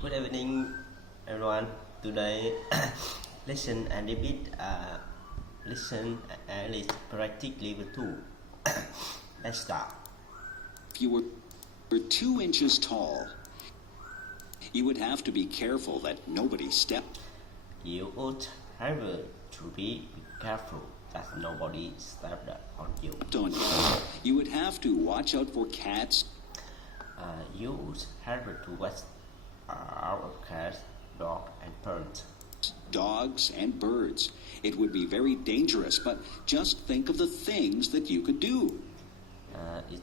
Good evening, everyone. Today, listen and repeat. Listen and it's practice level 2. Let's start. If you were 2 inches tall, you would have to be careful that nobody stepped. You would have to be careful that nobody stepped on you. On you. You would have to watch out for cats. You would have to watch out for cats, dogs, and birds. Dogs and birds. It would be very dangerous, but just think of the things that you could do. It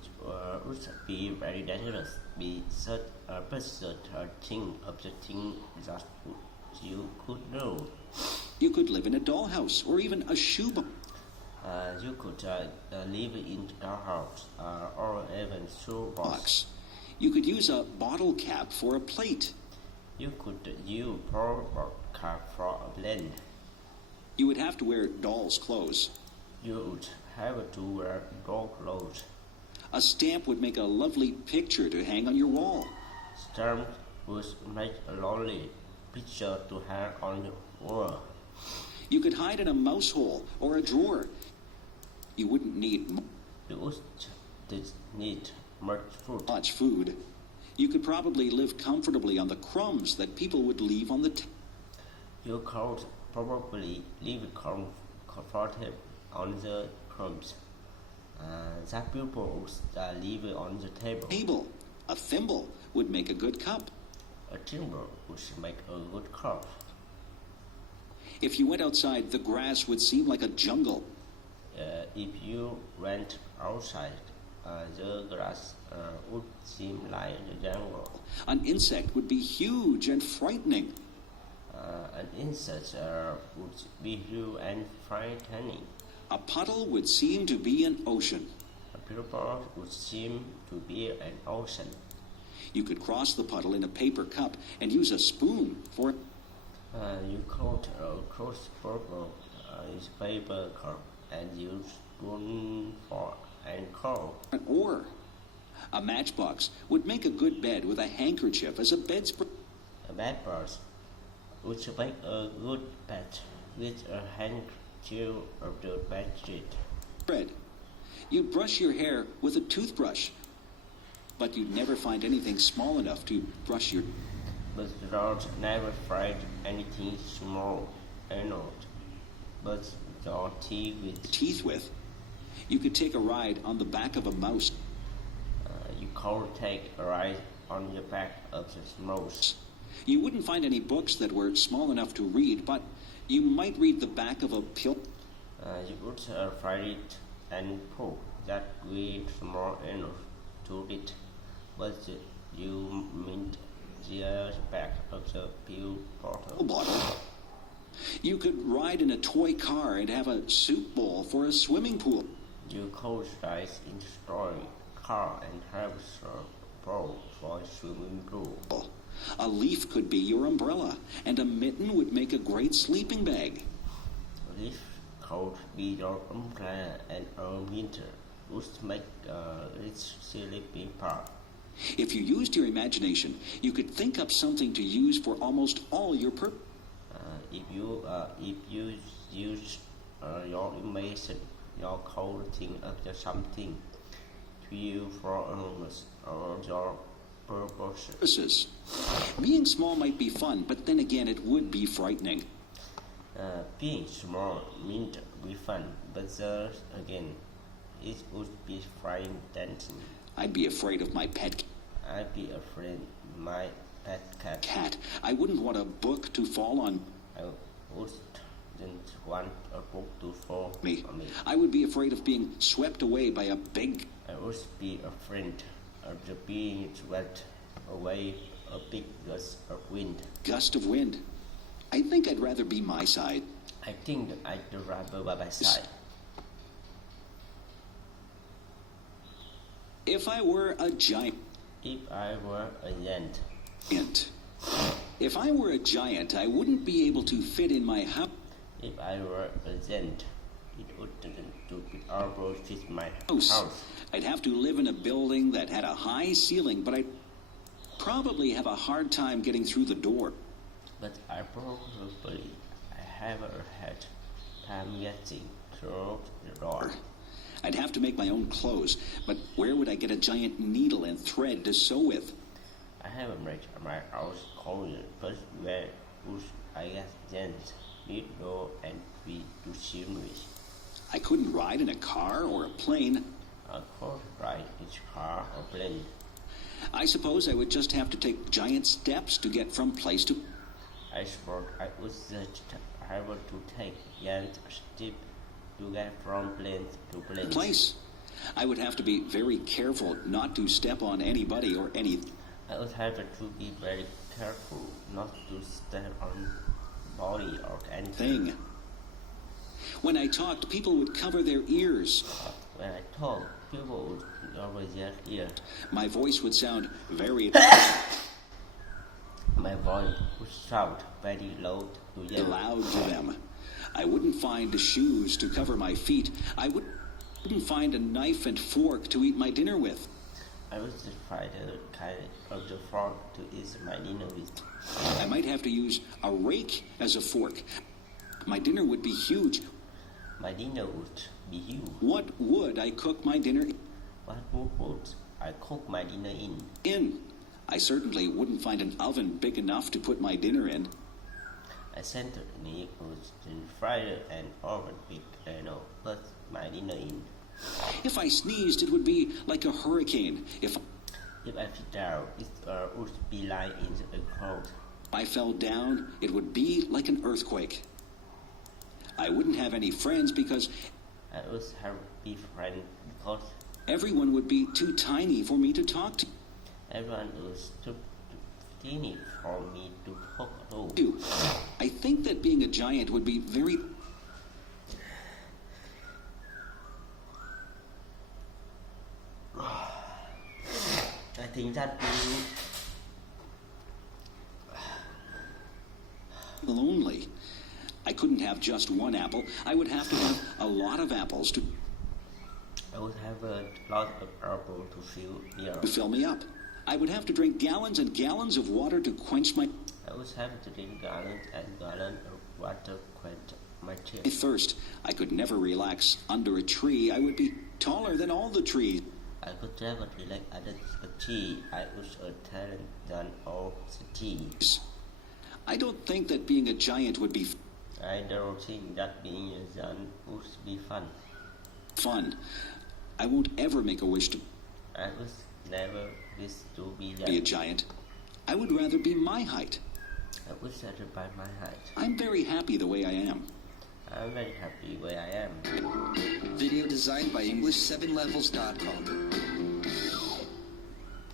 would be very dangerous. Be such a thing of the thing that you could do. You could live in a dollhouse or even a shoebox. You could live in a house or even shoebox. You could use a bottle cap for a plate. You could use a cap for a blend. You would have to wear doll's clothes. You would have to wear doll clothes. A stamp would make a lovely picture to hang on your wall. Stamp would make a lovely picture to hang on your wall. You could hide in a mouse hole or a drawer. You wouldn't need You would need much food. You could probably live comfortably on the crumbs that people would leave on the table. You could probably live comfortably on the crumbs that people would leave on the table. A thimble would make a good cup. A thimble would make a good cup. If you went outside, the grass would seem like a jungle. If you went outside, the grass would seem like a jungle. An insect would be huge and frightening. An insect would be huge and frightening. A puddle would seem to be an ocean. A puddle would seem to be an ocean. You could cross the puddle in a paper cup and use a spoon for it. You could cross the puddle in a paper cup and use spoon for and curl. Or a matchbox would make a good bed with a handkerchief as a bedspread. A matchbox would make a good bed with a handkerchief of the bedsheet. You'd brush your hair with a toothbrush, but you'd never find anything small enough to brush your. But don't never find anything small enough. But your teeth with. You could take a ride on the back of a mouse. You could take a ride on the back of the mouse. You wouldn't find any books that were small enough to read, but you might read the back of a pill. You would find it and book that way small enough to read, but you meant the back of the pill bottle. You could ride in a toy car and have a soup bowl for a swimming pool. You could ride in a toy car and have a bowl for a swimming pool. A leaf could be your umbrella, and a mitten would make a great sleeping bag. A leaf could be your umbrella, and a winter would make a rich sleeping bag. If you used your imagination, you could think up something to use for almost all your purposes. If you use your imagination, you could think of something to use for almost all your purposes. Being small might be fun, but then again, it would be frightening. Being small might be fun, but then again, it would be frightening. I'd be afraid of my pet. I'd be afraid of my pet cat. I wouldn't want a book to fall on. I wouldn't want a book to fall on me. I would be afraid of being swept away by a big. I would be afraid of being swept away a big gust of wind. Gust of wind. I think I'd rather be my side. I think I'd rather by my side. If I were a giant. If I were a giant. If I were a giant, I wouldn't be able to fit in my house. If I were a giant, it wouldn't be able to fit my house. I'd have to live in a building that had a high ceiling, but I probably have a hard time getting through the door. But I probably have had time getting through the door. I'd have to make my own clothes, but where would I get a giant needle and thread to sew with? I haven't made my house corner, but where would I get gents, needle and be to series? I couldn't ride in a car or a plane. I could ride each car or plane. I suppose I would just have to take giant steps to get from place to... I suppose I would just have to take giant steps to get from plane to plane. place. I would have to be very careful not to step on anybody or anything. I would have to be very careful not to step on body or anything. When I talked, people would cover their ears. When I talk, people would cover their ear. My voice would sound very My voice would shout very loud to them. loud to them. I wouldn't find shoes to cover my feet. I wouldn't find a knife and fork to eat my dinner with. I would just find a kind of the fork to eat my dinner with. I might have to use a rake as a fork. My dinner would be huge. My dinner would be huge. What would I cook my dinner What would I cook my dinner in? in? I certainly wouldn't find an oven big enough to put my dinner in. I certainly would fry an oven big enough to put my dinner in. If I sneezed, it would be like a hurricane. If If I fell down, it would be like in a crowd. I fell down, it would be like an earthquake. I wouldn't have any friends because I would have be friend because everyone would be too tiny for me to talk to. everyone was too teeny for me to talk to. I think that being a giant would be very... I think that being lonely. I couldn't have just one apple. I would have to have a lot of apples to I would have a lot of apple to fill me up. I would have to drink gallons and gallons of water to quench my I would have to drink gallons and gallons of water quench my thirst. thirst. I could never relax under a tree. I would be taller than all the trees. I could never relax under a tree. I was a talent than all the trees. I don't think that being a giant would be I don't think that being a giant would be fun. fun. I won't ever make a wish to I was never wish to be be a that. giant. I would rather be my height. I was satisfied by my height. I'm very happy the way I am. I'm very happy where I am. Video designed by English7levels.com.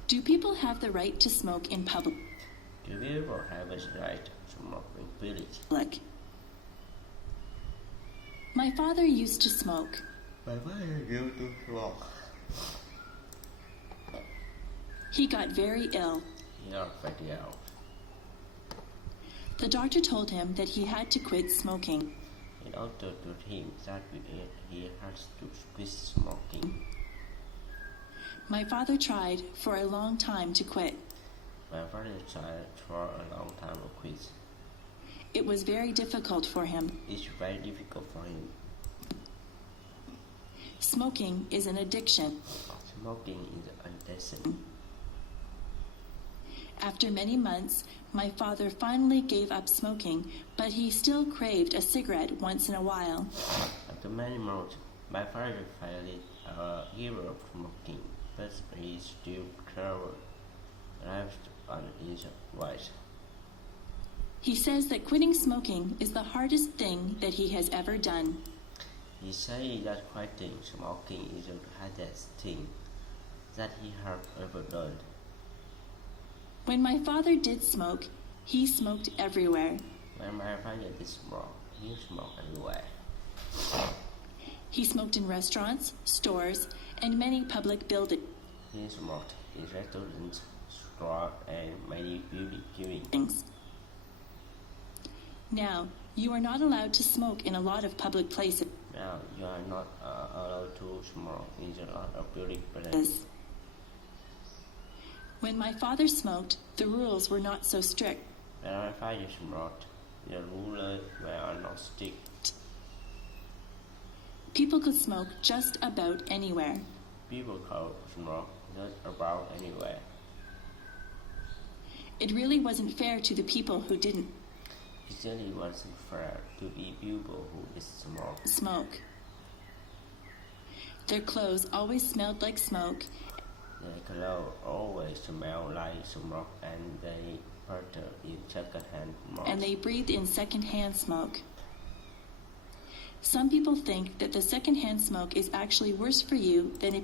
Do people have the right to smoke in public? Do people have a right to smoke in village? My father used to smoke. My father used to smoke. He got very ill. Yeah, very ill. The doctor told him that he had to quit smoking. In order to him that he has to quit smoking. My father tried for a long time to quit. My father tried for a long time to quit. It was very difficult for him. It's very difficult for him. Smoking is an addiction. Smoking is an addiction. After many months, my father finally gave up smoking, but he still craved a cigarette once in a while. After many months, my father finally gave up smoking, but he still craved on his right. He says that quitting smoking is the hardest thing that he has ever done. He said that quitting smoking is the hardest thing that he has ever done. When my father did smoke, he smoked everywhere. When my father did smoke, he smoked everywhere. He smoked in restaurants, stores, and many public buildings. He smoked in restaurants, stores, and many buildings. Now, you are not allowed to smoke in a lot of public places. Now you are not allowed to smoke in a lot of public places. When my father smoked, the rules were not so strict. When my father smoked, the rules were not strict. People could smoke just about anywhere. People could smoke just about anywhere. It really wasn't fair to the people who didn't It really wasn't fair to the people who did smoke. Their clothes always smelled like smoke, Their clothes always smelled like smoke, and they purchased in second-hand smoke. and they breathed in secondhand smoke. Some people think that the secondhand smoke is actually worse for you than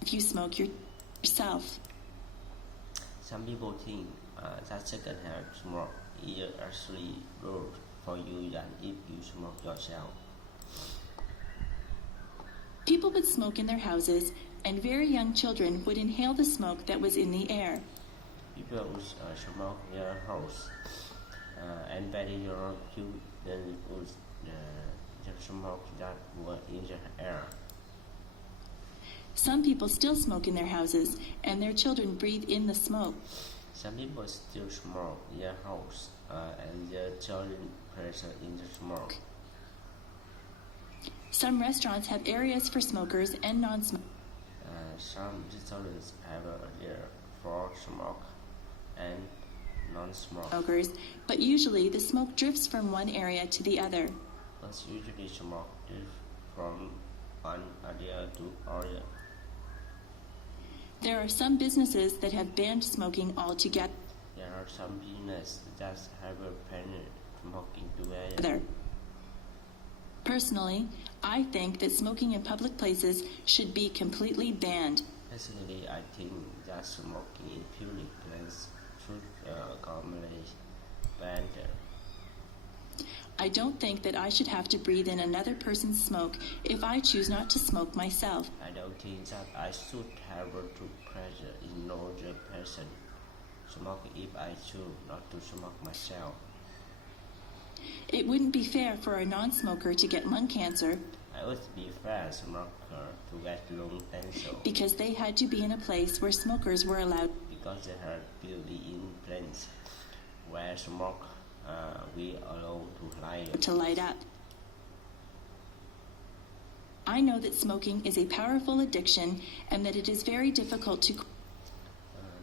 if you smoke yourself. Some people think that second-hand smoke is actually worse for you than if you smoke yourself. People would smoke in their houses, and very young children would inhale the smoke that was in the air. People would smoke in their house, and very young children would smoke that was in the air. Some people still smoke in their houses, and their children breathe in the smoke. Some people still smoke in their house, and their children pressure in the smoke. Some restaurants have areas for smokers and non-smokers. Some restaurants have there for smoke and non-smoke. But usually the smoke drifts from one area to the other. But usually smoke is from one area to other. There are some businesses that have banned smoking altogether. There are some businesses that have banned smoking together. Personally, I think that smoking in public places should be completely banned. Personally, I think that smoking in public places should completely banned. I don't think that I should have to breathe in another person's smoke if I choose not to smoke myself. I don't think that I should have to pressure another person smoke if I choose not to smoke myself. It wouldn't be fair for a non-smoker to get lung cancer I would be fair smoker to get lung cancer because they had to be in a place where smokers were allowed because they had building in places where smoke we allowed to light up. I know that smoking is a powerful addiction and that it is very difficult to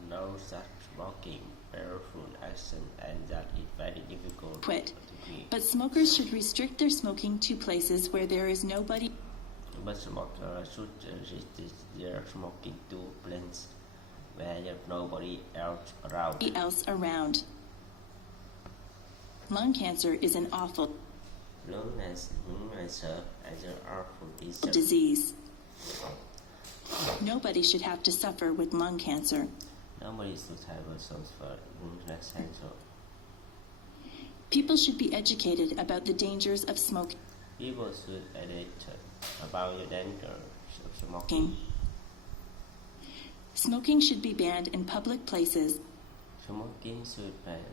know that smoking powerful action and that it's very difficult quit. to quit. But smokers should restrict their smoking to places where there is nobody But smokers should restrict their smoking to places where there's nobody else around. Lung cancer is an awful lung cancer is an awful disease. Nobody should have to suffer with lung cancer. Nobody should have a suffer lung cancer. People should be educated about the dangers of smoking. People should educate about the dangers of smoking. Smoking should be banned in public places. Smoking should be banned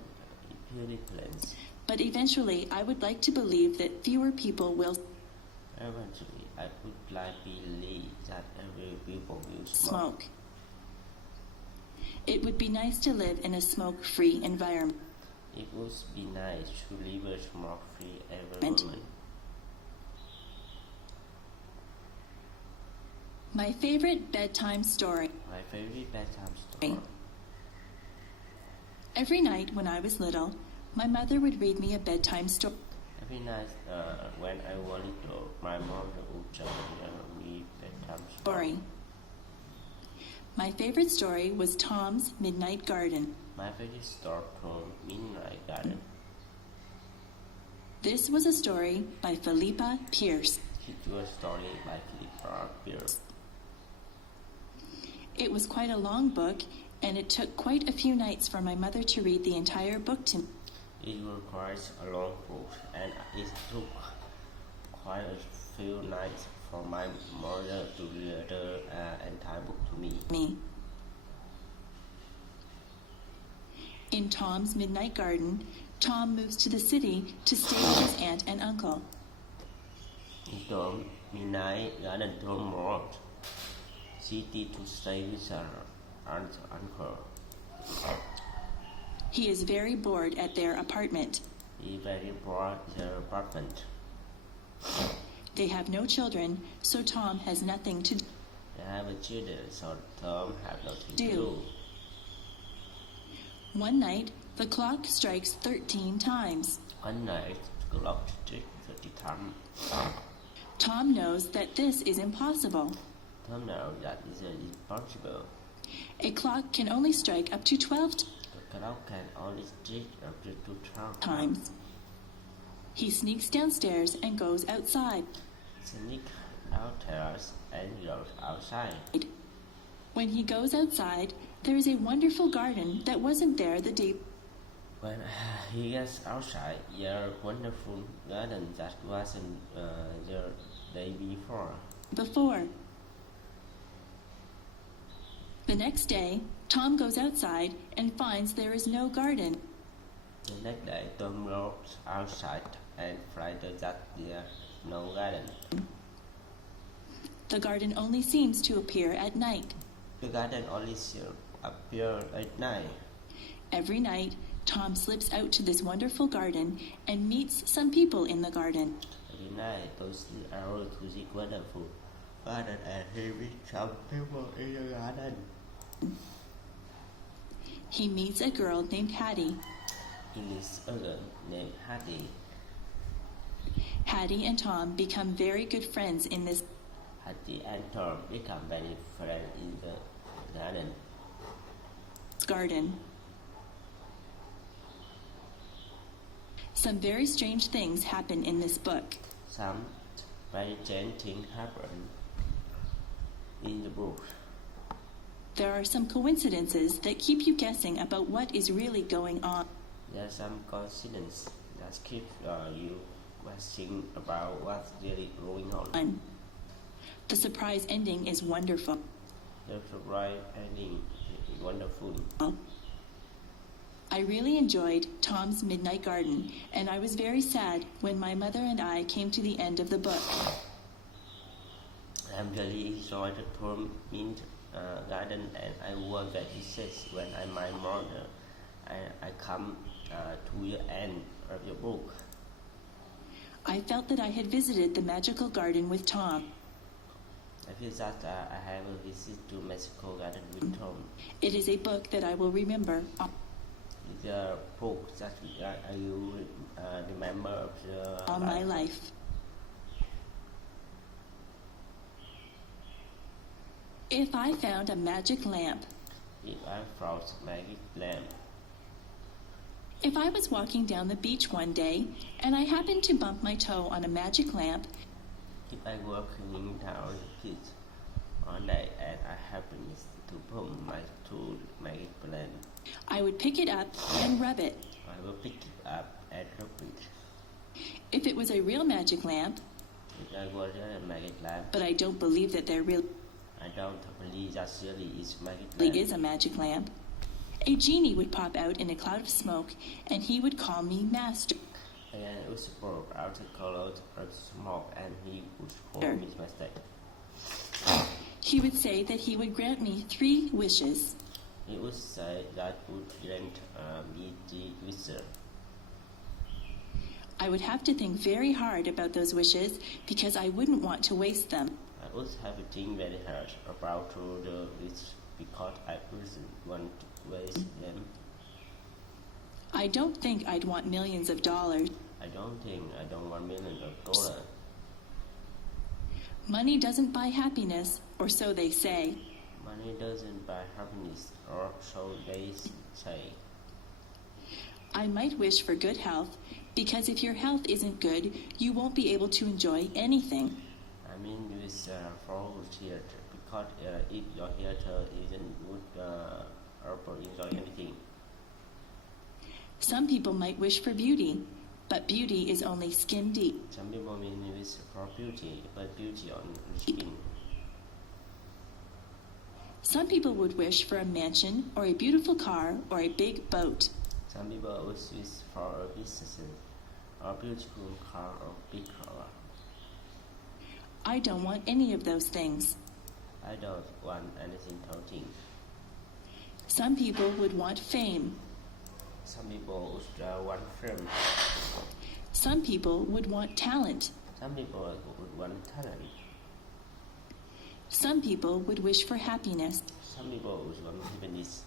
in public places. But eventually, I would like to believe that fewer people will Eventually, I would like to believe that every people will smoke. It would be nice to live in a smoke-free environment. It would be nice to live a smoke-free environment. My favorite bedtime story. My favorite bedtime story. Every night when I was little, my mother would read me a bedtime story. Every night when I was little, my mother would tell me bedtime story. My favorite story was Tom's Midnight Garden. My favorite story from Midnight Garden. This was a story by Philippa Pierce. It was a story by Philippa Pierce. It was quite a long book, and it took quite a few nights for my mother to read the entire book to me. It was quite a long book, and it took quite a few nights for my mother to read the entire book to me. In Tom's Midnight Garden, Tom moves to the city to stay with his aunt and uncle. In Tom's Midnight Garden, Tom moved city to stay with her aunt and uncle. He is very bored at their apartment. He very bored their apartment. They have no children, so Tom has nothing to They have a children, so Tom have nothing to Do. do. One night, the clock strikes 13 times. One night, the clock struck 30 times. Tom knows that this is impossible. Tom knows that is impossible. A clock can only strike up to 12 The clock can only strike up to 12 times. He sneaks downstairs and goes outside. Sneak outstairs and goes outside. When he goes outside, there is a wonderful garden that wasn't there the day When he gets outside, there are wonderful garden that wasn't there day before. before. The next day, Tom goes outside and finds there is no garden. The next day, Tom goes outside and finds that there no garden. The garden only seems to appear at night. The garden only appear at night. Every night, Tom slips out to this wonderful garden and meets some people in the garden. Every night, Tom slips out to this wonderful garden and he meets some people in the garden. He meets a girl named Hattie. He meets a girl named Hattie. Hattie and Tom become very good friends in this Hattie and Tom become very friends in the garden. garden. Some very strange things happen in this book. Some very strange things happen in the book. There are some coincidences that keep you guessing about what is really going on. There are some coincidences that keep you guessing about what's really going on. The surprise ending is wonderful. The surprise ending is wonderful. I really enjoyed Tom's Midnight Garden, and I was very sad when my mother and I came to the end of the book. I'm really enjoyed the Tom Mint Garden, and I was very sad when my mother I come to the end of the book. I felt that I had visited the magical garden with Tom. I feel that I have a visit to Mexico Garden with Tom. It is a book that I will remember. It's a book that you remember of the All my life. If I found a magic lamp, If I found magic lamp, if I was walking down the beach one day and I happened to bump my toe on a magic lamp, if I walking down the beach one day and I happen to bump my toe magic lamp, I would pick it up and rub it. I will pick it up and rub it. If it was a real magic lamp, If I was a magic lamp, but I don't believe that there really I don't believe that really is magic lamp. is a magic lamp, a genie would pop out in a cloud of smoke and he would call me master. And it was broke out the color of smoke, and he would call Sure. me mistake. He would say that he would grant me 3 wishes. He would say that would grant me the wizard. I would have to think very hard about those wishes because I wouldn't want to waste them. I would have to think very hard about the wish because I wouldn't want to waste them. I don't think I'd want millions of dollars. I don't want millions of dollars. Money doesn't buy happiness, or so they say. Money doesn't buy happiness, or so they say. I might wish for good health because if your health isn't good, you won't be able to enjoy anything. I mean, with for theater because if your theater isn't good, or enjoy anything. Some people might wish for beauty, but beauty is only skin deep. Some people may wish for beauty, but beauty on the skin. Some people would wish for a mansion or a beautiful car or a big boat. Some people would wish for a business, or beautiful car, or big car. I don't want any of those things. I don't want anything to think. Some people would want fame. Some people want fame. Some people would want talent. Some people would want talent. Some people would wish for happiness. Some people would want happiness.